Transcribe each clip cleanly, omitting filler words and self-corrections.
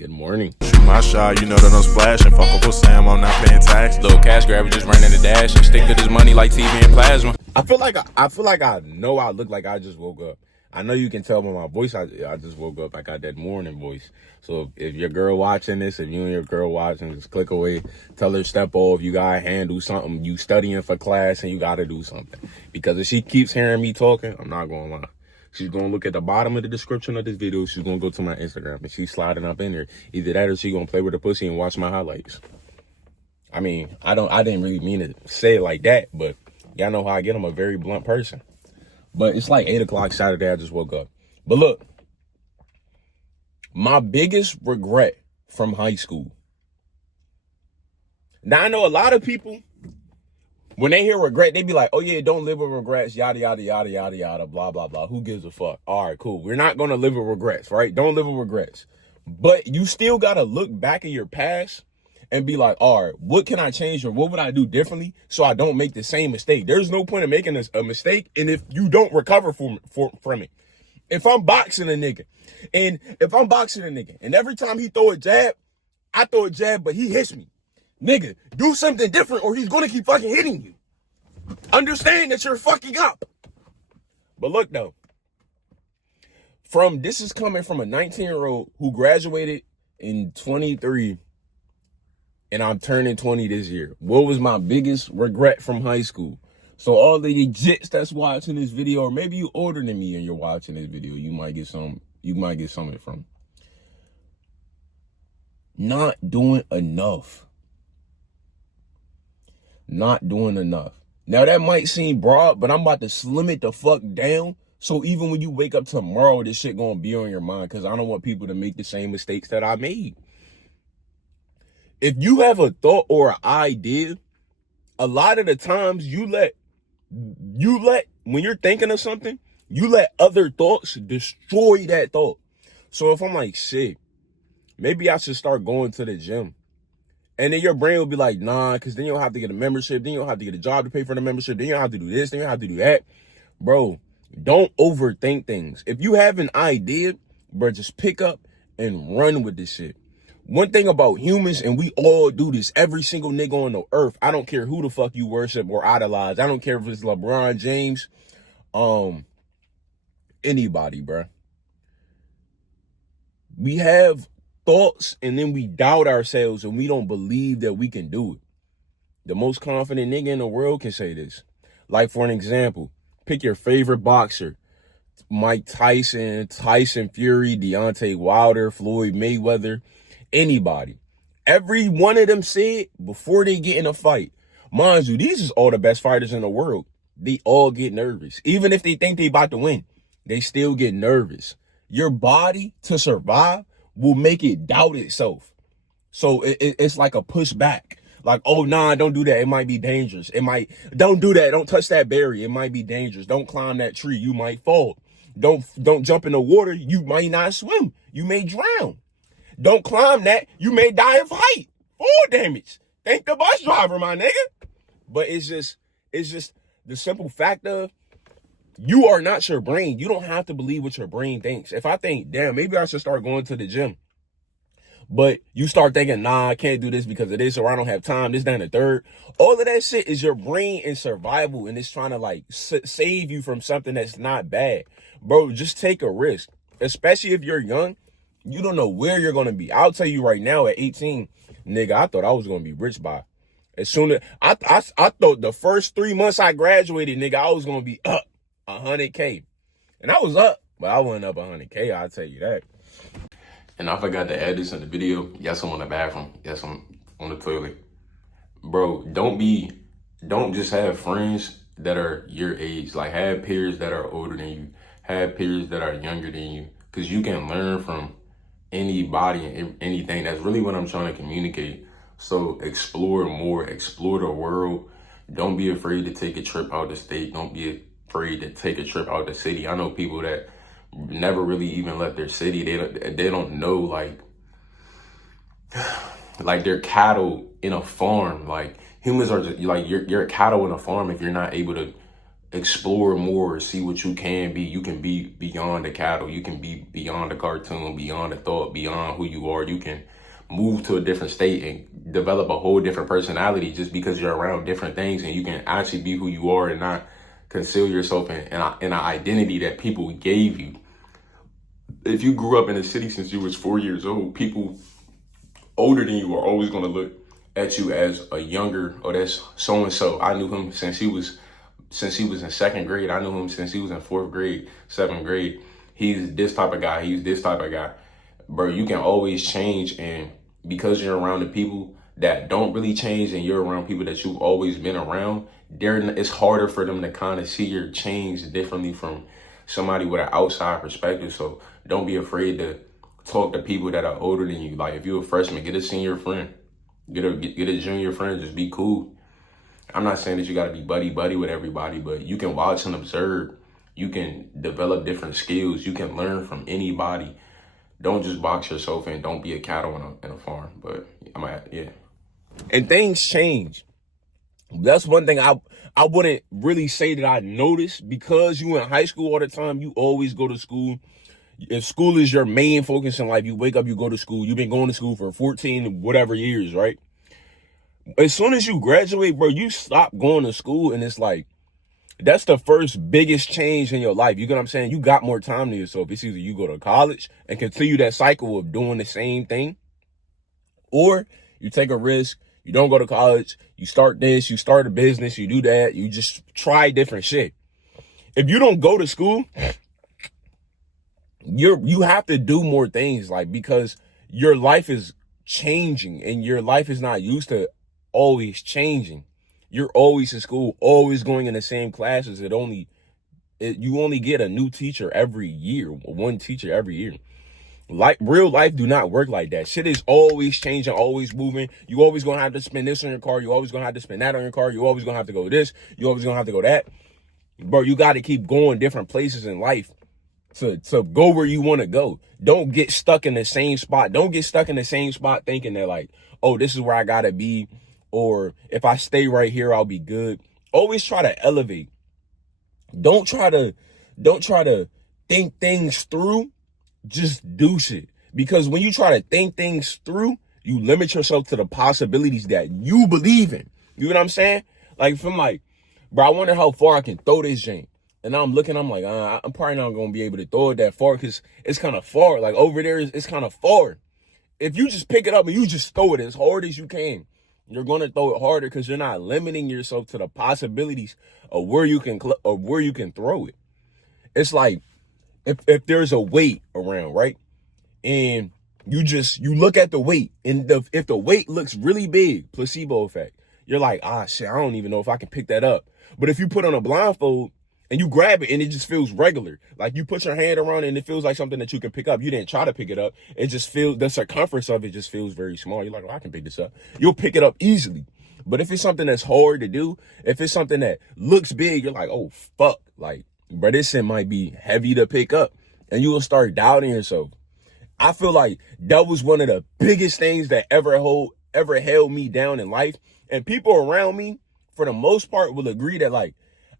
Good morning. Shoot my shot, you know that I'm splashing. Fuck Uncle Sam, I'm not paying tax. Little cash grabber just ran in the dash and stick to this money like TV and plasma. I feel like I know I look like I just woke up. I know you can tell by my voice. I just woke up. I got that morning voice. So if your girl watching this, if you and your girl watching, just click away. Tell her step off. You gotta handle something. You studying for class and you gotta do something. Because if she keeps hearing me talking, I'm not gonna lie. She's gonna look at the bottom of the description of this video. She's gonna go to my Instagram and she's sliding up in there. Either that or she gonna play with her pussy and watch my highlights. I mean, I didn't really mean to say it like that, but y'all know how I get. I'm a very blunt person. But it's like 8 o'clock Saturday. I just woke up. But look, my biggest regret from high school. Now, I know a lot of people, when they hear regret, they be like, oh, yeah, don't live with regrets, yada, yada, yada, yada, yada, blah, blah, blah. Who gives a fuck? All right, cool. We're not going to live with regrets, right? Don't live with regrets. But you still got to look back in your past and be like, all right, what can I change or what would I do differently so I don't make the same mistake? There's no point in making a mistake, and if you don't recover from it. If I'm boxing a nigga, and every time he throw a jab, I throw a jab, but he hits me. Nigga, do something different or he's going to keep fucking hitting you. Understand that you're fucking up. But look, though. This is coming from a 19-year-old who graduated in 23, and I'm turning 20 this year. What was my biggest regret from high school? So all the jits that's watching this video, or maybe you older than me and you're watching this video, you might get something from. Not doing enough. Not doing enough. Now that might seem broad, but I'm about to slim it the fuck down. So even when you wake up tomorrow, this shit gonna be on your mind, because I don't want people to make the same mistakes that I made. If you have a thought or an idea, a lot of the times when you're thinking of something, you let other thoughts destroy that thought. So if I'm like, shit, maybe I should start going to the gym. And then your brain will be like, nah, because then you'll have to get a membership. Then you'll have to get a job to pay for the membership. Then you'll have to do this. Then you'll have to do that. Bro, don't overthink things. If you have an idea, bro, just pick up and run with this shit. One thing about humans, and we all do this, every single nigga on the earth, I don't care who the fuck you worship or idolize. I don't care if it's LeBron James, anybody, bro. We have thoughts and then we doubt ourselves and we don't believe that we can do it. The most confident nigga in the world can say this. Like, for an example, pick your favorite boxer. Mike Tyson, Tyson Fury, Deontay Wilder, Floyd Mayweather, anybody. Every one of them said before they get in a fight, mind you, these is all the best fighters in the world. They all get nervous. Even if they think they about to win, they still get nervous. Your body, to survive, will make it doubt itself. So it's like a pushback. Like, oh, nah, don't do that. It might be dangerous. Don't do that. Don't touch that berry. It might be dangerous. Don't climb that tree. You might fall. Don't jump in the water. You might not swim. You may drown. Don't climb that. You may die of height. Fall damage. Thank the bus driver, my nigga. But it's just the simple fact of, you are not your brain. You don't have to believe what your brain thinks. If I think, damn, maybe I should start going to the gym, but you start thinking, nah, I can't do this because of this, or I don't have time, this, that, and the third. All of that shit is your brain in survival, and it's trying to like save you from something that's not bad. Bro, just take a risk, especially if you're young. You don't know where you're going to be. I'll tell you right now, at 18, nigga, I thought I was going to be rich by. As soon as I thought the first 3 months I graduated, nigga, I was going to be up 100K. And I was up, but I wasn't up 100K, I'll tell you that. And I forgot to add this in the video. Yes, I'm on the bathroom. Yes, I'm on the toilet. Bro, don't just have friends that are your age. Like, have peers that are older than you. Have peers that are younger than you. Because you can learn from anybody and anything. That's really what I'm trying to communicate. So explore more. Explore the world. Don't be afraid to take a trip out the state. Don't be afraid to take a trip out the city. I know people that never really even left their city. They don't know, like they're cattle in a farm. Like, humans are just like, you're a cattle in a farm if you're not able to explore more, see what you can be. You can be beyond the cattle. You can be beyond the cartoon, beyond the thought, beyond who you are. You can move to a different state and develop a whole different personality just because you're around different things, and you can actually be who you are and not conceal yourself in an identity that people gave you. If you grew up in a city since you was 4 years old, people older than you are always going to look at you as a younger, oh, that's so and so. I knew him since he was in second grade. I knew him since he was in fourth grade, seventh grade. He's this type of guy. He's this type of guy. Bro, you can always change, and because you're around the people that don't really change and you're around people that you've always been around, it's harder for them to kind of see your change differently from somebody with an outside perspective. So don't be afraid to talk to people that are older than you. Like if you're a freshman, get a senior friend, get a junior friend, just be cool. I'm not saying that you got to be buddy with everybody, but you can watch and observe. You can develop different skills. You can learn from anybody. Don't just box yourself in. Don't be a cattle in a farm. But yeah. And things change. That's one thing I wouldn't really say that I noticed, because you in high school all the time. You always go to school. If school is your main focus in life, you wake up, you go to school. You've been going to school for 14 whatever years, right? As soon as you graduate, bro, you stop going to school, and it's like, that's the first biggest change in your life. You get what I'm saying? You got more time to yourself. It's either you go to college and continue that cycle of doing the same thing, or you take a risk. You don't go to college. You start this, you start a business, you do that. You just try different shit. If you don't go to school, you have to do more things, like, because your life is changing and your life is not used to always changing. You're always in school, always going in the same classes. You only get a new teacher every year, one teacher every year. Like real life do not work like that. Shit is always changing, always moving. You always gonna have to spend this on your car. You always gonna have to spend that on your car. You always gonna have to go this. You always gonna have to go that. Bro, you got to keep going different places in life to go where you want to go. Don't get stuck in the same spot. Don't get stuck in the same spot thinking that, like, oh, this is where I gotta be, or if I stay right here, I'll be good. Always try to elevate. Don't try to think things through. Just do shit. Because when you try to think things through, you limit yourself to the possibilities that you believe in. You know what I'm saying? Like, if I'm like, bro, I wonder how far I can throw this jam. And now I'm looking, I'm like, I'm probably not going to be able to throw it that far, because it's kind of far. Like, over there, it's kind of far. If you just pick it up and you just throw it as hard as you can, you're going to throw it harder, because you're not limiting yourself to the possibilities of where you can throw it. It's like, if there's a weight around, right? And you look at the weight, and if the weight looks really big, placebo effect, you're like, shit, I don't even know if I can pick that up. But if you put on a blindfold and you grab it and it just feels regular, like you put your hand around it and it feels like something that you can pick up. You didn't try to pick it up. It just feels, the circumference of it just feels very small. You're like, I can pick this up. You'll pick it up easily. But if it's something that's hard to do, if it's something that looks big, you're like, oh, fuck. Like, bro, this shit might be heavy to pick up, and you will start doubting yourself. I feel like that was one of the biggest things that ever held me down in life. And people around me, for the most part, will agree that, like,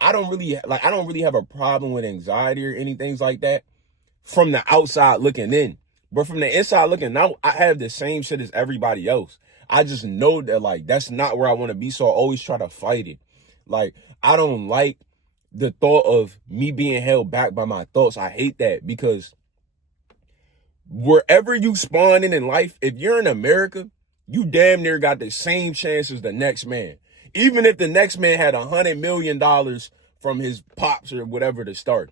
I don't really have a problem with anxiety or anything like that from the outside looking in. But from the inside looking out, I have the same shit as everybody else. I just know that, like, that's not where I want to be, so I always try to fight it. Like, I don't like the thought of me being held back by my thoughts. I hate that, because wherever you spawn in life, if you're in America, you damn near got the same chance as the next man. Even if the next man had $100 million from his pops or whatever to start,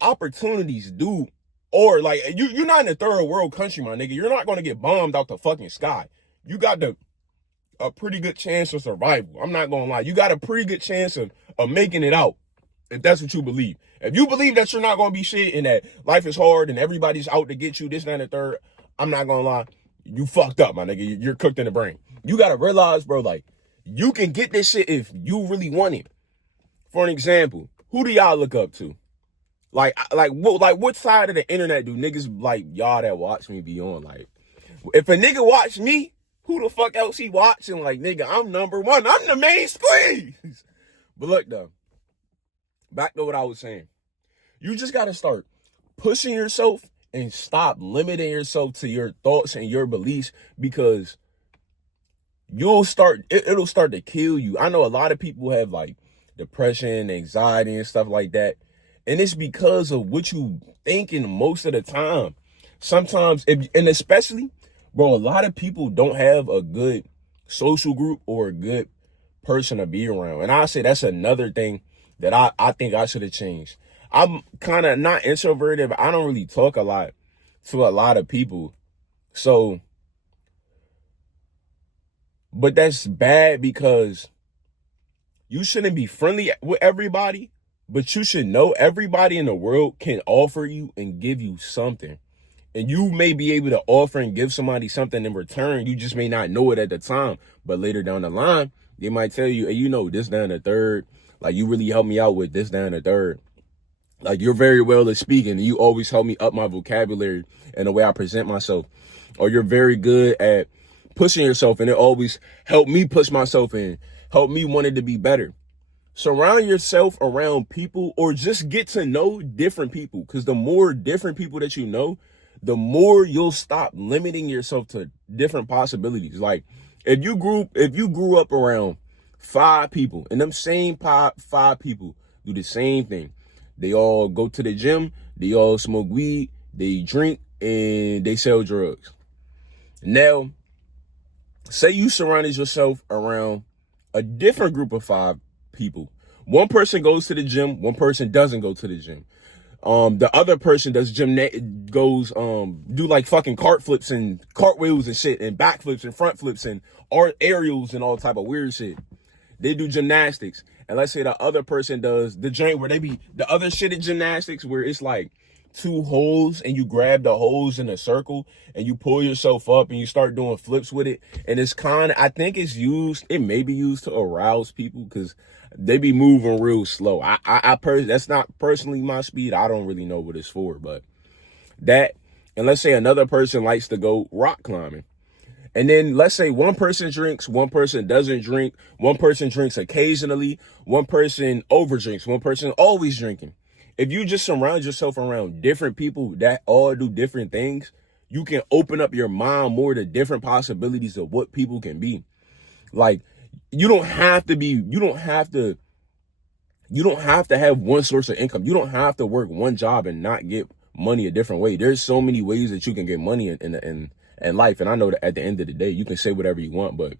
opportunities do. Or, like, you're not in a third world country, my nigga. You're not going to get bombed out the fucking sky. You got a pretty good chance of survival. I'm not going to lie. You got a pretty good chance of making it out, if that's what you believe. If you believe that you're not going to be shit and that life is hard and everybody's out to get you, this, that, and the third, I'm not going to lie. You fucked up, my nigga. You're cooked in the brain. You got to realize, bro, like, you can get this shit if you really want it. For an example, who do y'all look up to? Like what side of the internet do niggas like y'all that watch me be on? Like, if a nigga watch me, who the fuck else he watching? Like, nigga, I'm number one. I'm the main squeeze. But look, though, back to what I was saying. You just got to start pushing yourself and stop limiting yourself to your thoughts and your beliefs, because it'll start to kill you. I know a lot of people have like depression, anxiety, and stuff like that. And it's because of what you thinking most of the time. Sometimes, and especially, bro, a lot of people don't have a good social group or a good person to be around. And I say that's another thing that I think I should have changed. I'm kind of not introverted, but I don't really talk a lot to a lot of people. So, but that's bad, because you shouldn't be friendly with everybody, but you should know everybody in the world can offer you and give you something. And you may be able to offer and give somebody something in return. You just may not know it at the time. But later down the line, they might tell you, hey, you know, this, down, the third. Like, you really helped me out with this, down, the third. Like, you're very well at speaking, and you always help me up my vocabulary and the way I present myself. Or you're very good at pushing yourself, and it always helped me push myself and help me wanting to be better. Surround yourself around people, or just get to know different people, because the more different people that you know, the more you'll stop limiting yourself to different possibilities. Like, if you grew up around 5 people, and them same 5 people do the same thing. They all go to the gym, they all smoke weed, they drink, and they sell drugs. Now, say you surrounded yourself around a different group of 5 people. One person goes to the gym, one person doesn't go to the gym. The other person does do like fucking cart flips and cartwheels and shit, and back flips and front flips and aerials and all type of weird shit. They do gymnastics. And let's say the other person does the joint where the other shit in gymnastics, where it's like 2 holes and you grab the holes in a circle and you pull yourself up and you start doing flips with it. And it's I think it may be used to arouse people, because they be moving real slow. That's not personally my speed. I don't really know what it's for, but that, and let's say another person likes to go rock climbing. And then let's say one person drinks, one person doesn't drink, one person drinks occasionally, one person overdrinks, one person always drinking. If you just surround yourself around different people that all do different things, you can open up your mind more to different possibilities of what people can be. Like, you don't have to have one source of income. You don't have to work one job and not get money a different way. There's so many ways that you can get money in life. And I know that at the end of the day, you can say whatever you want, but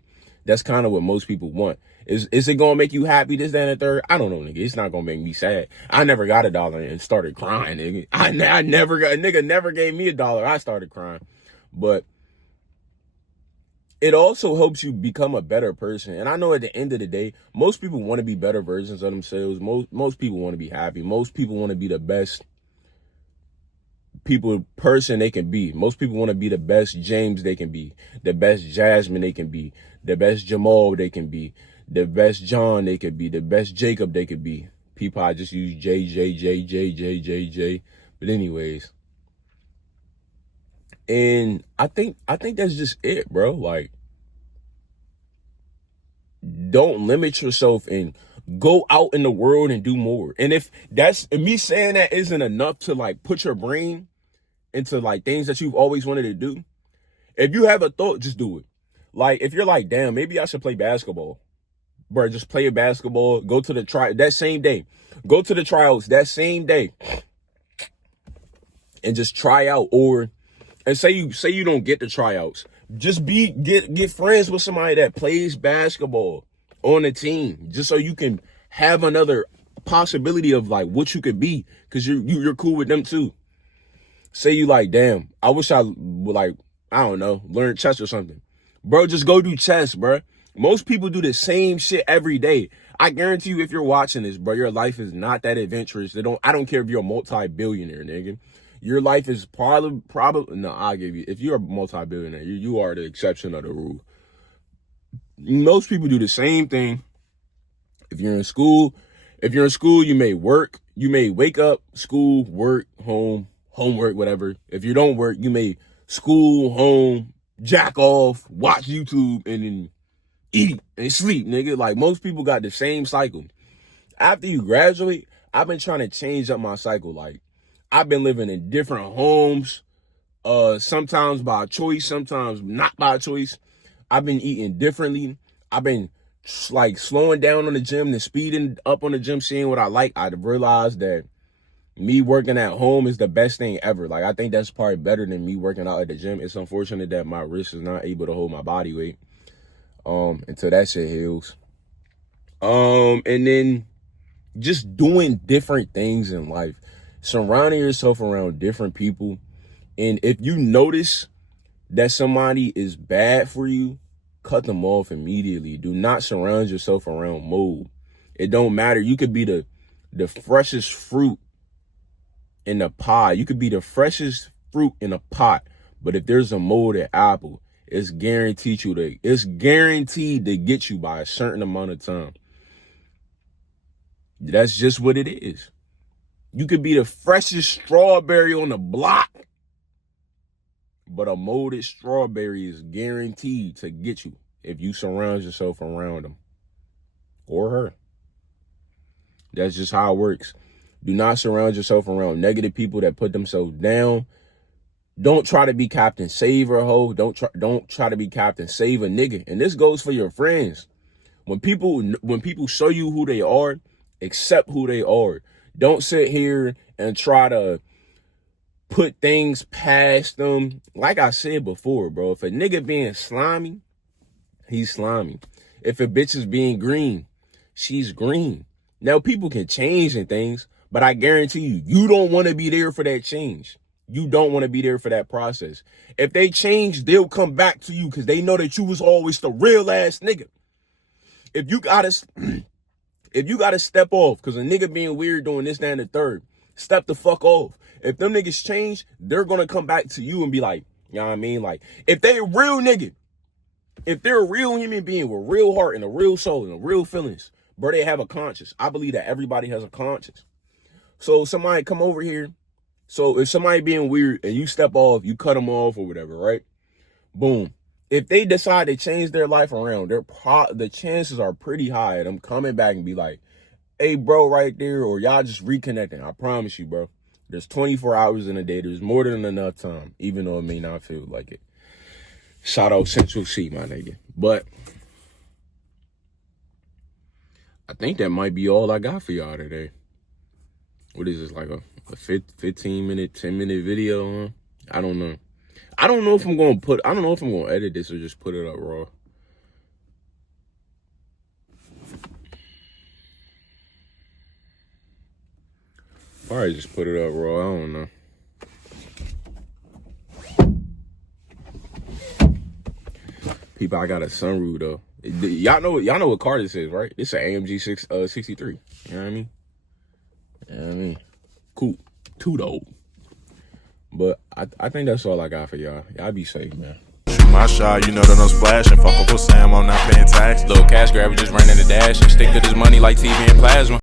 that's kind of what most people want. Is it going to make you happy, this, that, and the third? I don't know, nigga. It's not going to make me sad. I never got $1 and started crying, nigga. I never got, nigga never gave me $1. I started crying. But it also helps you become a better person. And I know at the end of the day, most people want to be better versions of themselves. Most people want to be happy. Most people want to be the best person they can be. Most people want to be the best James they can be, the best Jasmine they can be, the best Jamal they can be, the best John they could be, the best Jacob they could be. People, I just use J. But anyways, and I think that's just it, bro. Like, don't limit yourself and go out in the world and do more. And if me saying that isn't enough to like put your brain into like things that you've always wanted to do, if you have a thought, just do it. Like, if you're like, damn, maybe I should play basketball, bro, just play a basketball. Go to the that same day. Go to the tryouts that same day and just try out. And say you don't get the tryouts, just get friends with somebody that plays basketball on the team, just so you can have another possibility of like what you could be, because you're cool with them too. Say you like, damn, I wish I would, like, I don't know, learn chess or something. Bro, just go do chess, bro. Most people do the same shit every day. I guarantee you, if you're watching this, bro, your life is not that adventurous. I don't care if you're a multi-billionaire, nigga. Your life is probably, no, I'll give you, if you're a multi-billionaire, you are the exception of the rule. Most people do the same thing. If you're in school, you may work, you may wake up, school, work, home, homework, whatever. If you don't work, you may school, home, jack off, watch YouTube, and then eat and sleep, nigga. Like, most people got the same cycle. After you graduate, I've been trying to change up my cycle. Like, I've been living in different homes, sometimes by choice, sometimes not by choice. I've been eating differently. I've been like slowing down on the gym and speeding up on the gym, seeing what I like. I realized that me working at home is the best thing ever. Like, I think that's probably better than me working out at the gym. It's unfortunate that my wrist is not able to hold my body weight until that shit heals. And then just doing different things in life, surrounding yourself around different people. And if you notice that somebody is bad for you, cut them off immediately. Do not surround yourself around mold. It don't matter. You could be the freshest fruit in the pie. You could be the freshest fruit in a pot, but if there's a molded apple, it's guaranteed to get you by a certain amount of time. That's just what it is. You could be the freshest strawberry on the block, but a molded strawberry is guaranteed to get you if you surround yourself around them or her. That's just how it works. Do not surround yourself around negative people that put themselves down. Don't try to be Captain Save a hoe. Don't try to be Captain Save a nigga. And this goes for your friends. When people show you who they are, accept who they are. Don't sit here and try to put things past them. Like I said before, bro, if a nigga being slimy, he's slimy. If a bitch is being green, she's green. Now, people can change and things, but I guarantee you don't want to be there for that change. You don't want to be there for that process. If they change, they'll come back to you because they know that you was always the real ass nigga. If you gotta step off because a nigga being weird doing this, that, and the third, step the fuck off. If them niggas change, they're gonna come back to you and be like, you know what I mean? Like, if they a real nigga, if they're a real human being with real heart and a real soul and real feelings, bro, they have a conscience. I believe that everybody has a conscience. So somebody come over here. So if somebody being weird and you step off, you cut them off or whatever, right? Boom. If they decide to change their life around, the chances are pretty high of them coming back and be like, hey, bro, right there, or y'all just reconnecting. I promise you, bro. There's 24 hours in a day. There's more than enough time, even though it may not feel like it. Shout out Central C, my nigga. But I think that might be all I got for y'all today. What is this, like a 15-minute, 10-minute video? I don't know. I don't know if I'm going to edit this or just put it up raw. Probably just put it up raw. I don't know. People, I got a sunroof though. Y'all know what car this is, right? It's an AMG 63. You know what I mean? You know what I mean? Cool. Too dope. But I think that's all I got for y'all. Y'all be safe, man. Shoot my shot, you know that I'm splashing. Fuck up with Sam, I'm not paying tax. Little cash grabber just running the dash and stick to this money like TV and plasma.